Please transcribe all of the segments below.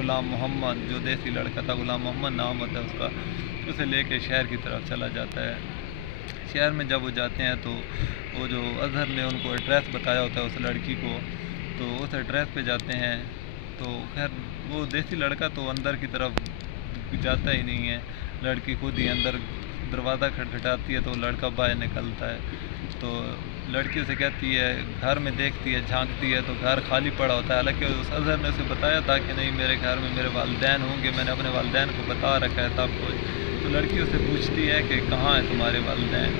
غلام محمد جو دیسی لڑکا تھا، غلام محمد نام ہوتا ہے اس کا، اسے لے کے شہر کی طرف چلا جاتا ہے۔ شہر میں جب وہ جاتے ہیں تو وہ جو اظہر نے ان کو ایڈریس بتایا ہوتا ہے اس لڑکی کو، تو اس ایڈریس پہ جاتے ہیں۔ تو خیر وہ دیسی لڑکا تو اندر کی طرف جاتا ہی نہیں ہے، لڑکی خود ہی اندر دروازہ کھٹکھٹاتی ہے تو لڑکا باہر نکلتا ہے۔ تو لڑکی اسے کہتی ہے، گھر میں دیکھتی ہے، جھانکتی ہے تو گھر خالی پڑا ہوتا ہے، حالانکہ اس اظہر نے اسے بتایا تھا کہ نہیں میرے گھر میں میرے والدین ہوں گے، میں نے اپنے والدین کو بتا رکھا ہے سب کچھ۔ تو لڑکی اسے پوچھتی ہے کہ کہاں ہیں تمہارے والدین؟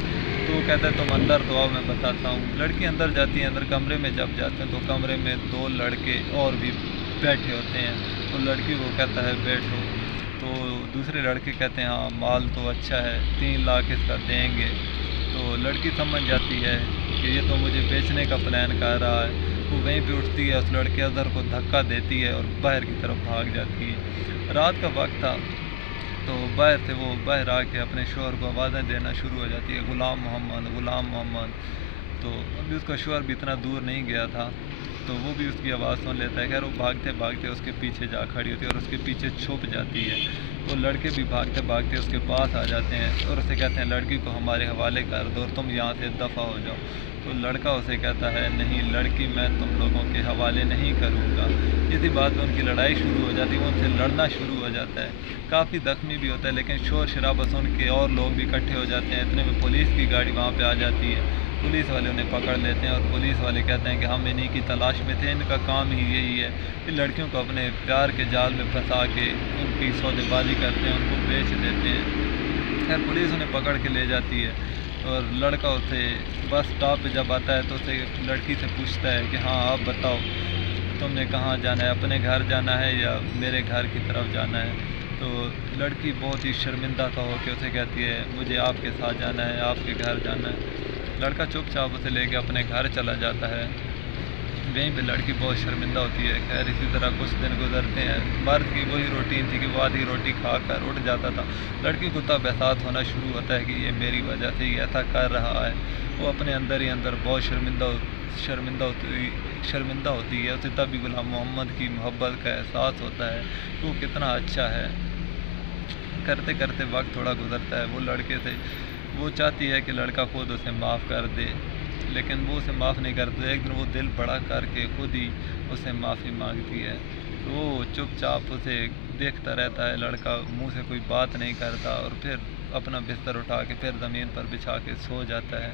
تو وہ کہتا ہے تم اندر تو آؤ میں بتاتا ہوں۔ لڑکی اندر جاتی ہے، اندر کمرے میں جب جاتے ہیں تو کمرے میں 2 لڑکے اور بھی بیٹھے ہوتے ہیں۔ تو لڑکی کو کہتا ہے بیٹھو، تو دوسرے لڑکے کہتے ہیں ہاں مال تو اچھا ہے، 3 لاکھ اس کا دیں گے۔ تو لڑکی سمجھ جاتی ہے کہ یہ تو مجھے بیچنے کا پلان کر رہا ہے۔ وہ وہیں پہ اٹھتی ہے، اس لڑکے اظہر کو دھکا دیتی ہے اور باہر کی طرف بھاگ جاتی ہے۔ رات کا وقت تھا تو باہر سے وہ باہر آ کے اپنے شوہر کو آوازیں دینا شروع ہو جاتی ہے، غلام محمد، غلام محمد۔ تو ابھی اس کا شوہر بھی اتنا دور نہیں گیا تھا تو وہ بھی اس کی آواز سن لیتا ہے۔ خیر وہ بھاگتے بھاگتے اس کے پیچھے جا کھڑی ہوتی ہے اور اس کے پیچھے چھپ جاتی ہے۔ وہ لڑکے بھی بھاگتے بھاگتے اس کے پاس آ جاتے ہیں اور اسے کہتے ہیں لڑکی کو ہمارے حوالے کر دو اور تم یہاں سے دفع ہو جاؤ۔ تو لڑکا اسے کہتا ہے نہیں لڑکی میں تم لوگوں کے حوالے نہیں کروں گا۔ اسی بات میں ان کی لڑائی شروع ہو جاتی ہے، وہ ان سے لڑنا شروع ہو جاتا ہے، کافی زخمی بھی ہوتا ہے، لیکن شور شرابہ سن کے اور لوگ بھی اکٹھے ہو جاتے ہیں۔ اتنے میں پولیس کی گاڑی وہاں پہ آ جاتی ہے، پولیس والے انہیں پکڑ لیتے ہیں اور پولیس والے کہتے ہیں کہ ہم انہی کی تلاش میں تھے، ان کا کام ہی یہی ہے کہ لڑکیوں کو اپنے پیار کے جال میں پھنسا کے ان کی سودے بازی کرتے ہیں، ان کو بیچ دیتے ہیں۔ خیر پولیس انہیں پکڑ کے لے جاتی ہے اور لڑکا اسے بس اسٹاپ پہ جب آتا ہے تو اسے لڑکی سے پوچھتا ہے کہ ہاں آپ بتاؤ تم نے کہاں جانا ہے، اپنے گھر جانا ہے یا میرے گھر کی طرف جانا ہے؟ تو لڑکی بہت ہی شرمندہ سا ہو کے اسے کہتی ہے مجھے آپ کے ساتھ جانا ہے، آپ کے گھر جانا ہے۔ لڑکا چپ چاپ اسے لے کے اپنے گھر چلا جاتا ہے، وہیں پہ لڑکی بہت شرمندہ ہوتی ہے۔ خیر اسی طرح کچھ دن گزرتے ہیں، مرد کی وہی روٹین تھی کہ وہ آدھی روٹی کھا کر اٹھ جاتا تھا، لڑکی کو تب احساس ہونا شروع ہوتا ہے کہ یہ میری وجہ سے یہ ایسا کر رہا ہے۔ وہ اپنے اندر ہی اندر بہت شرمندہ ہوتی ہے، اسے تب بھی غلام محمد کی محبت کا احساس ہوتا ہے کہ وہ کتنا اچھا ہے۔ کرتے کرتے وقت تھوڑا گزرتا ہے، وہ لڑکے سے وہ چاہتی ہے کہ لڑکا خود اسے معاف کر دے، لیکن وہ اسے معاف نہیں کرتا۔ ایک دن وہ دل بڑا کر کے خود ہی اسے معافی مانگتی ہے، وہ چپ چاپ اسے دیکھتا رہتا ہے، لڑکا منہ سے کوئی بات نہیں کرتا اور پھر اپنا بستر اٹھا کے پھر زمین پر بچھا کے سو جاتا ہے۔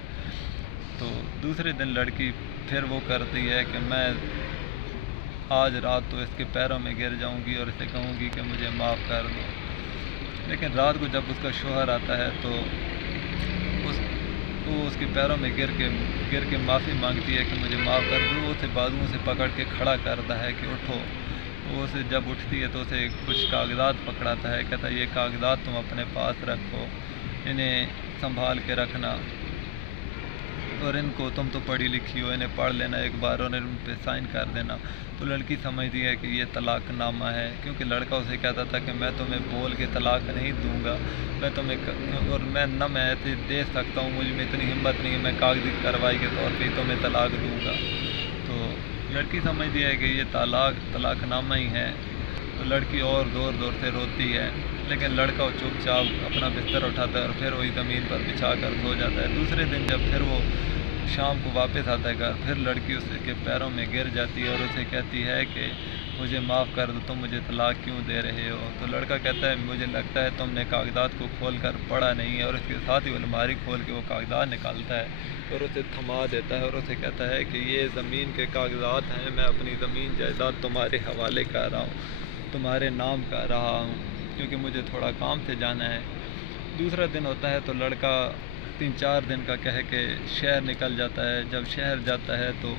تو دوسرے دن لڑکی پھر وہ کرتی ہے کہ میں آج رات تو اس کے پیروں میں گر جاؤں گی اور اسے کہوں گی کہ مجھے معاف کر دو، لیکن رات کو جب اس کا شوہر آتا ہے تو وہ اس کے پیروں میں گر کے معافی مانگتی ہے کہ مجھے معاف کر دو۔ وہ اسے بازوؤں سے پکڑ کے کھڑا کرتا ہے کہ اٹھو۔ وہ اسے جب اٹھتی ہے تو اسے کچھ کاغذات پکڑاتا ہے، کہتا ہے یہ کاغذات تم اپنے پاس رکھو، انہیں سنبھال کے رکھنا اور ان کو تم تو پڑھی لکھی ہو، انہیں پڑھ لینا ایک بار اور ان پہ سائن کر دینا۔ تو لڑکی سمجھتی ہے کہ یہ طلاق نامہ ہے، کیونکہ لڑکا اسے کہتا تھا کہ میں تمہیں بول کے طلاق نہیں دوں گا، میں تمہیں اور میں ایسے دے سکتا ہوں، مجھ میں اتنی ہمت نہیں ہے میں کاغذی کارروائی کے طور پہ ہی تمہیں طلاق دوں گا۔ تو لڑکی سمجھتی ہے کہ یہ طلاق نامہ ہی ہے، تو لڑکی اور زور زور سے روتی ہے، لیکن لڑکا چپ چاپ اپنا بستر اٹھاتا ہے اور پھر وہی زمین پر بچھا کر سو جاتا ہے۔ دوسرے دن جب پھر وہ شام کو واپس آتا ہے گھر، پھر لڑکی اس کے پیروں میں گر جاتی ہے اور اسے کہتی ہے کہ مجھے معاف کر دو، تم مجھے طلاق کیوں دے رہے ہو؟ تو لڑکا کہتا ہے مجھے لگتا ہے تم نے کاغذات کو کھول کر پڑھا نہیں ہے، اور اس کے ساتھ ہی وہ الماری کھول کے وہ کاغذات نکالتا ہے اور اسے تھما دیتا ہے اور اسے کہتا ہے کہ یہ زمین کے کاغذات ہیں، میں اپنی زمین جائیداد تمہارے حوالے کر رہا ہوں، تمہارے نام کر رہا ہوں، کیونکہ مجھے تھوڑا کام سے جانا ہے۔ دوسرا دن ہوتا ہے تو لڑکا 3-4 دن کا کہہ کے شہر نکل جاتا ہے۔ جب شہر جاتا ہے تو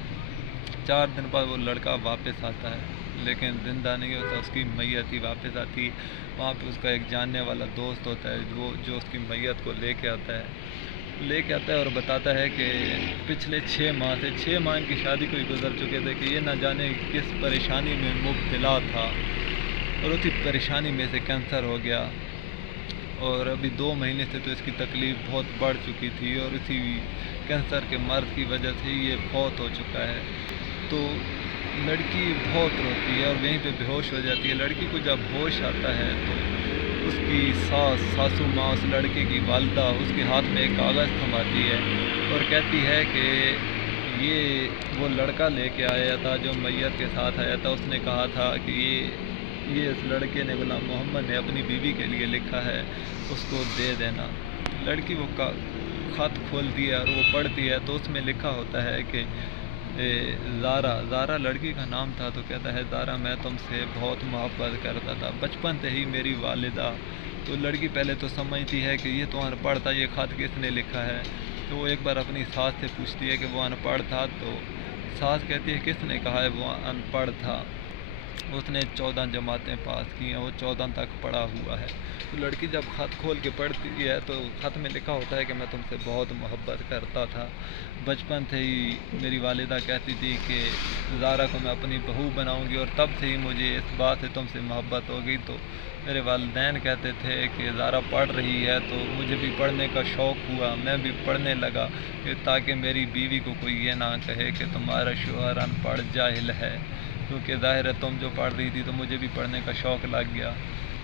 4 دن بعد وہ لڑکا واپس آتا ہے، لیکن زندہ نہیں ہوتا، اس کی میت ہی واپس آتی ہے۔ وہاں پہ اس کا ایک جاننے والا دوست ہوتا ہے وہ جو اس کی میت کو لے کے آتا ہے اور بتاتا ہے کہ پچھلے 6 ماہ ان کی شادی کو ہی گزر چکے تھے کہ یہ نہ جانے کس پریشانی میں مبتلا تھا اور اسی پریشانی میں سے کینسر ہو گیا، اور ابھی 2 مہینے سے تو اس کی تکلیف بہت بڑھ چکی تھی اور اسی کینسر کے مرض کی وجہ سے یہ فوت ہو چکا ہے۔ تو لڑکی بہت روتی ہے اور وہیں پہ بے ہوش ہو جاتی ہے۔ لڑکی کو جب ہوش آتا ہے تو اس کی ساسو ماں، اس لڑکے کی والدہ اس کے ہاتھ میں ایک کاغذ تھماتی ہے اور کہتی ہے کہ یہ وہ لڑکا لے کے آیا تھا جو میت کے ساتھ آیا تھا، اس نے کہا تھا کہ یہ اس لڑکے نے، غلام محمد نے اپنی بیوی کے لیے لکھا ہے، اس کو دے دینا۔ لڑکی وہ خط کھولتی ہے اور وہ پڑھتی ہے تو اس میں لکھا ہوتا ہے کہ زارا لڑکی کا نام تھا، تو کہتا ہے زارا میں تم سے بہت محبت کرتا تھا بچپن سے ہی، میری والدہ۔ تو لڑکی پہلے تو سمجھتی ہے کہ یہ تو ان پڑھ تھا، یہ خط کس نے لکھا ہے؟ تو وہ ایک بار اپنی ساس سے پوچھتی ہے کہ وہ ان پڑھ تھا، تو ساس کہتی ہے کس نے کہا ہے وہ ان پڑھ تھا؟ اس نے 14 جماعتیں پاس کی ہیں، وہ 14 تک پڑھا ہوا ہے۔ تو لڑکی جب خط کھول کے پڑھتی ہے تو خط میں لکھا ہوتا ہے کہ میں تم سے بہت محبت کرتا تھا بچپن سے ہی، میری والدہ کہتی تھی کہ زارا کو میں اپنی بہو بناؤں گی، اور تب سے ہی مجھے اس بات سے تم سے محبت ہو گئی۔ تو میرے والدین کہتے تھے کہ زارا پڑھ رہی ہے تو مجھے بھی پڑھنے کا شوق ہوا، میں بھی پڑھنے لگا تاکہ میری بیوی کو کوئی یہ نہ کہے کہ تمہارا شوہر ان پڑھ جاہل ہے، کیونکہ ظاہر ہے تم جو پڑھ رہی تھی تو مجھے بھی پڑھنے کا شوق لگ گیا۔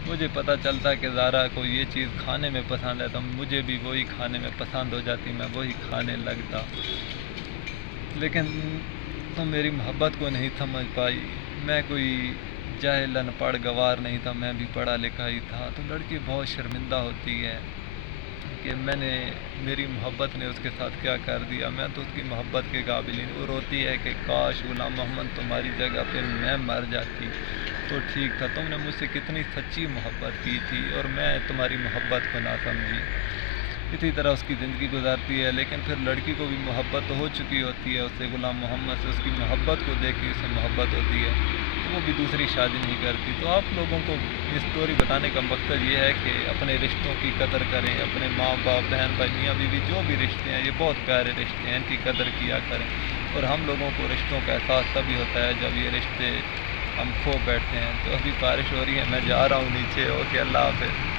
مجھے پتہ چلتا کہ زارا کو یہ چیز کھانے میں پسند ہے تو مجھے بھی وہی کھانے میں پسند ہو جاتی، میں وہی کھانے لگتا، لیکن تم میری محبت کو نہیں سمجھ پائی۔ میں کوئی جاہل ان پڑھ گوار نہیں تھا، میں بھی پڑھا لکھا ہی تھا۔ تو لڑکی بہت شرمندہ ہوتی ہے کہ میری محبت نے اس کے ساتھ کیا کر دیا، میں تو اس کی محبت کے قابل ہی نہیں۔ وہ روتی ہے کہ کاش غلام محمد تمہاری جگہ پہ میں مر جاتی تو ٹھیک تھا، تم نے مجھ سے کتنی سچی محبت کی تھی اور میں تمہاری محبت کو نہ سمجھی۔ اسی طرح اس کی زندگی گزارتی ہے، لیکن پھر لڑکی کو بھی محبت تو ہو چکی ہوتی ہے اس سے، غلام محمد سے، اس کی محبت کو دیکھ کے اسے محبت ہوتی ہے، تو وہ بھی دوسری شادی نہیں کرتی۔ تو آپ لوگوں کو یہ اسٹوری بتانے کا مقصد یہ ہے کہ اپنے رشتوں کی قدر کریں، اپنے ماں باپ، بہن بھائی، میاں بیوی، جو بھی رشتے ہیں یہ بہت پیارے رشتے ہیں، ان کی قدر کیا کریں۔ اور ہم لوگوں کو رشتوں کا احساس تبھی ہوتا ہے جب یہ رشتے ہم کھو بیٹھتے ہیں۔ تو ابھی بارش ہو رہی ہے، میں جا رہا ہوں نیچے، اوکے، اللہ حافظ۔